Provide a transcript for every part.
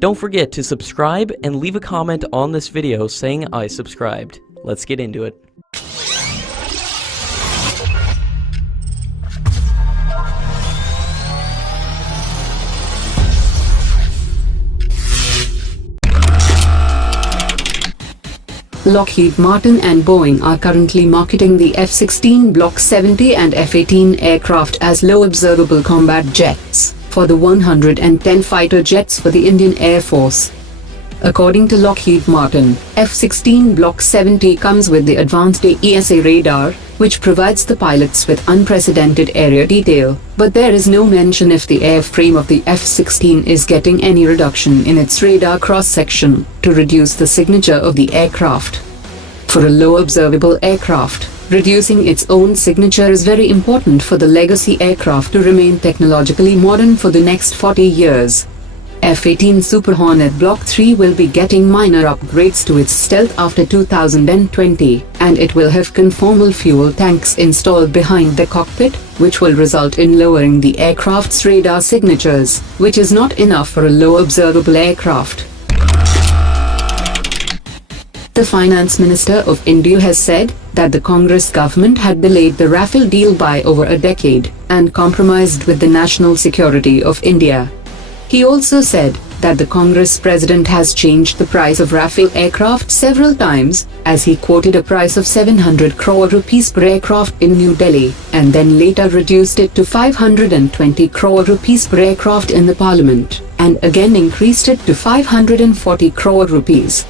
Don't forget to subscribe and leave a comment on this video saying I subscribed. Let's get into it. Lockheed Martin and Boeing are currently marketing the F-16 Block 70 and F-18 aircraft as low observable combat jets for the 110 fighter jets for the Indian Air Force. According to Lockheed Martin, F-16 Block 70 comes with the advanced AESA radar, which provides the pilots with unprecedented area detail, but there is no mention if the airframe of the F-16 is getting any reduction in its radar cross-section to reduce the signature of the aircraft. For a low observable aircraft, reducing its own signature is very important for the legacy aircraft to remain technologically modern for the next 40 years. F-18 Super Hornet Block 3 will be getting minor upgrades to its stealth after 2020, and it will have conformal fuel tanks installed behind the cockpit, which will result in lowering the aircraft's radar signatures, which is not enough for a low observable aircraft. The Finance Minister of India has said that the Congress government had delayed the Rafale deal by over a decade and compromised with the national security of India. He also said that the Congress president has changed the price of Rafale aircraft several times, as he quoted a price of 700 crore rupees per aircraft in New Delhi, and then later reduced it to 520 crore rupees per aircraft in the parliament, and again increased it to 540 crore rupees.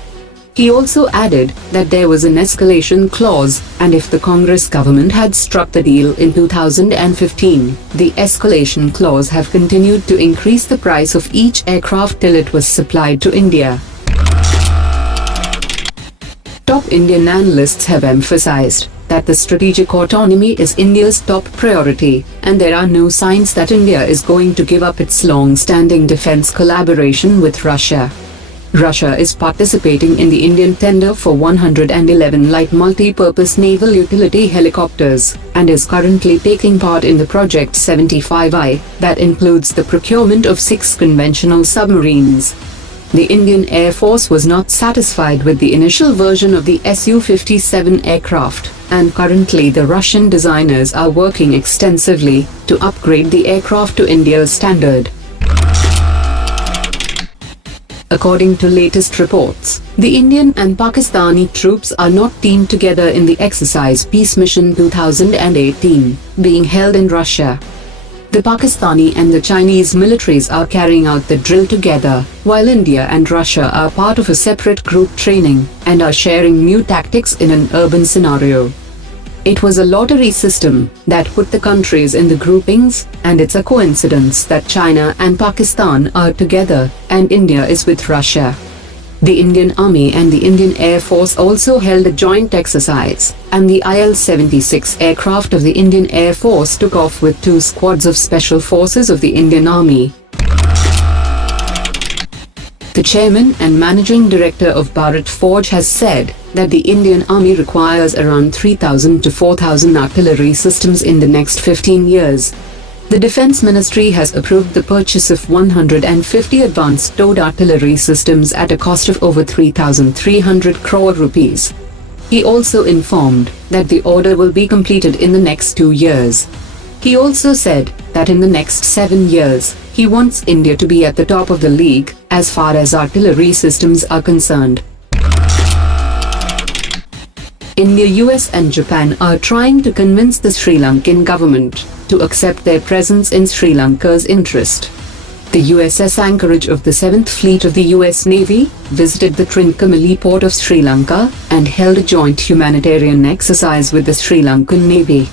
He also added that there was an escalation clause, and if the Congress government had struck the deal in 2015, the escalation clause have continued to increase the price of each aircraft till it was supplied to India. Top Indian analysts have emphasized that the strategic autonomy is India's top priority, and there are no signs that India is going to give up its long-standing defense collaboration with Russia. Russia is participating in the Indian tender for 111 light multi-purpose naval utility helicopters, and is currently taking part in the Project 75I, that includes the procurement of 6 conventional submarines. The Indian Air Force was not satisfied with the initial version of the Su-57 aircraft, and currently the Russian designers are working extensively to upgrade the aircraft to India's standard. According to latest reports, the Indian and Pakistani troops are not teamed together in the exercise Peace Mission 2018, being held in Russia. The Pakistani and the Chinese militaries are carrying out the drill together, while India and Russia are part of a separate group training, and are sharing new tactics in an urban scenario. It was a lottery system that put the countries in the groupings, and it's a coincidence that China and Pakistan are together, and India is with Russia. The Indian Army and the Indian Air Force also held a joint exercise, and the IL-76 aircraft of the Indian Air Force took off with 2 squads of Special Forces of the Indian Army. The chairman and managing director of Bharat Forge has said that the Indian Army requires around 3,000 to 4,000 artillery systems in the next 15 years. The Defence Ministry has approved the purchase of 150 advanced towed artillery systems at a cost of over 3,300 crore rupees. He also informed that the order will be completed in the next 2 years. He also said that in the next 7 years, he wants India to be at the top of the league as far as artillery systems are concerned. India, US and Japan are trying to convince the Sri Lankan government to accept their presence in Sri Lanka's interest. The USS Anchorage of the 7th Fleet of the US Navy visited the Trincomalee port of Sri Lanka and held a joint humanitarian exercise with the Sri Lankan Navy.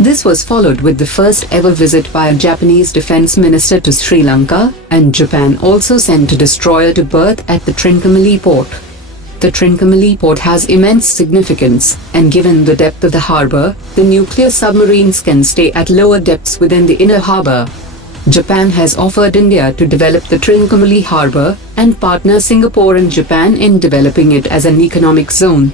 This was followed with the first ever visit by a Japanese defense minister to Sri Lanka, and Japan also sent a destroyer to berth at the Trincomalee port. The Trincomalee port has immense significance, and given the depth of the harbour, the nuclear submarines can stay at lower depths within the inner harbour. Japan has offered India to develop the Trincomalee harbour, and partner Singapore and Japan in developing it as an economic zone.